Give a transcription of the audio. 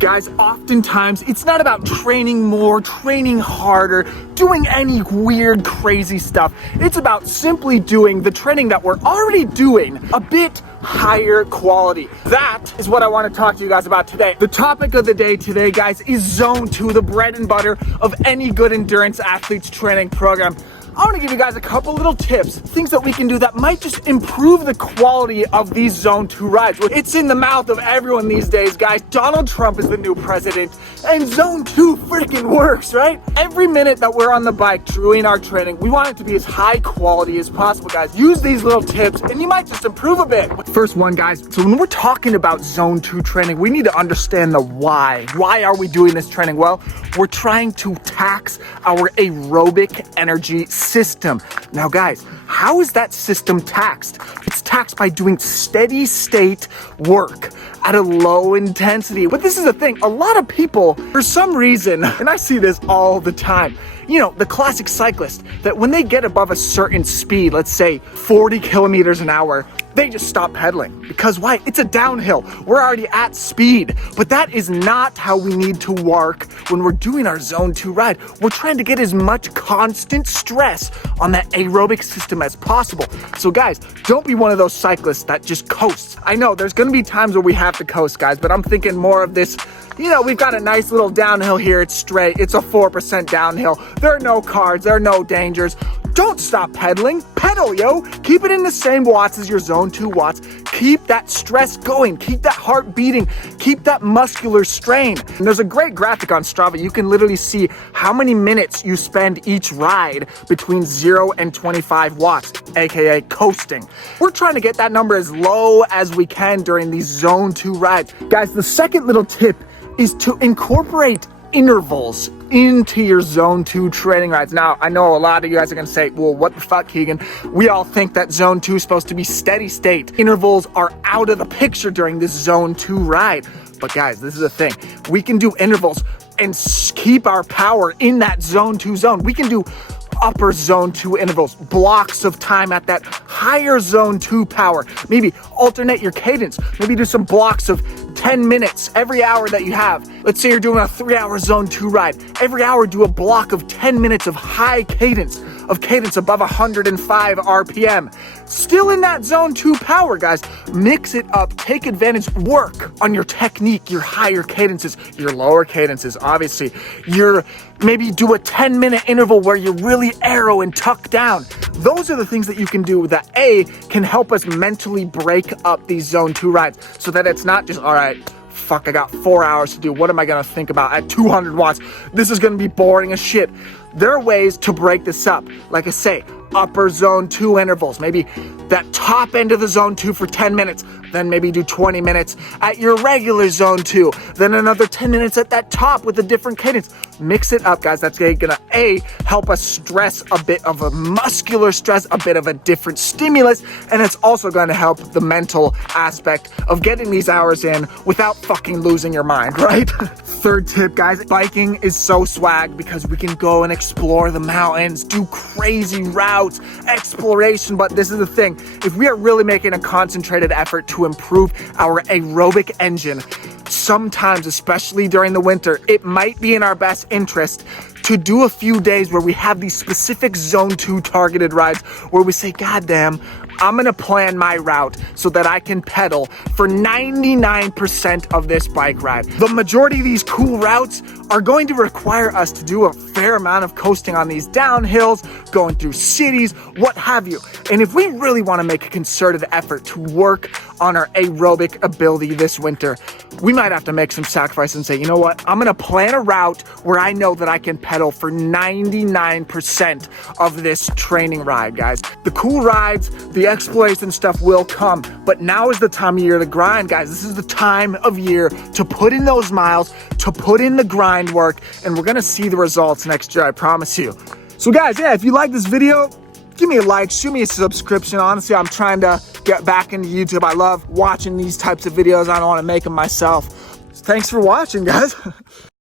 Guys, oftentimes it's not about training more, training harder, doing any weird, crazy stuff. It's about simply doing the training that we're already doing a bit higher quality. That is what I want to talk to you guys about today. The topic of the day today, guys, is Zone 2, the bread and butter of any good endurance athlete's training program. I want to give you guys a couple little tips, things that we can do that might just improve the quality of these Zone 2 rides. It's in the mouth of everyone these days, guys. Donald Trump is the new president, and Zone 2 freaking works, right? Every minute that we're on the bike doing our training, we want it to be as high quality as possible, guys. Use these little tips, and you might just improve a bit. First one, guys, so when we're talking about Zone 2 training, we need to understand the why. Why are we doing this training? Well, we're trying to tax our aerobic energy system. Now, guys, how is that system taxed? It's taxed by doing steady state work at a low intensity. But this is the thing, a lot of people, for some reason, and I see this all the time, you know, the classic cyclist, that when they get above a certain speed, let's say 40 kilometers an hour, they just stop pedaling. Because why? It's a downhill. We're already at speed. But that is not how we need to work when we're doing our Zone 2 ride. We're trying to get as much constant stress on that aerobic system as possible. So guys, don't be one of those cyclists that just coasts. I know there's gonna be times where we have to coast, guys, but I'm thinking more of this, you know, we've got a nice little downhill here. It's straight. It's a 4% downhill. There are no cars. There are no dangers. Don't stop pedaling. Pedal, yo. Keep it in the same watts as your Zone 2 watts. Keep that stress going. Keep that heart beating. Keep that muscular strain. And there's a great graphic on Strava. You can literally see how many minutes you spend each ride between 0 and 25 watts, aka coasting. We're trying to get that number as low as we can during these Zone 2 rides. Guys, the second little tip is to incorporate intervals into your Zone 2 training rides. Now, I know a lot of you guys are gonna say, well, what the fuck, Keegan? We all think that Zone 2 is supposed to be steady state. Intervals are out of the picture during this Zone 2 ride. But guys, this is the thing. We can do intervals and keep our power in that Zone 2 zone. We can do upper Zone 2 intervals, blocks of time at that higher Zone 2 power. Maybe alternate your cadence. Maybe do some blocks of 10 minutes every hour that you have. Let's say you're doing a 3-hour Zone 2 ride. Every hour, do a block of 10 minutes of high cadence, above 105 RPM. Still in that Zone 2 power, guys. Mix it up, take advantage, work on your technique, your higher cadences, your lower cadences, obviously. Maybe do a 10-minute interval where you're really aero and tuck down. Those are the things that you can do that can help us mentally break up these Zone 2 rides so that it's not just, all right, fuck, I got 4 hours to do. What am I gonna think about at 200 watts? This is gonna be boring as shit. There are ways to break this up. Like I say, upper Zone 2 intervals. Maybe that top end of the Zone 2 for 10 minutes. Then maybe do 20 minutes at your regular Zone 2. Then another 10 minutes at that top with a different cadence. Mix it up, guys. That's gonna help us stress a bit of a muscular stress, a bit of a different stimulus, and it's also gonna help the mental aspect of getting these hours in without fucking losing your mind, right? Third tip, guys, biking is so swag because we can go and explore the mountains, do crazy routes, exploration. But this is the thing, if we are really making a concentrated effort to improve our aerobic engine, sometimes, especially during the winter, it might be in our best interest to do a few days where we have these specific Zone 2 targeted rides where we say, God damn, I'm gonna plan my route so that I can pedal for 99% of this bike ride. The majority of these cool routes are going to require us to do a fair amount of coasting on these downhills, going through cities, what have you. And if we really want to make a concerted effort to work on our aerobic ability this winter, we might have to make some sacrifice and say, you know what, I'm gonna plan a route where I know that I can pedal for 99% of this training ride, guys. The cool rides, the exploration stuff will come, but now is the time of year to grind, guys. This is the time of year to put in those miles, to put in the grind work, and we're gonna see the results next year, I promise you. So guys, yeah, if you like this video, give me a like, shoot me a subscription. Honestly, I'm trying to get back into YouTube. I love watching these types of videos. I don't want to make them myself. Thanks for watching, guys.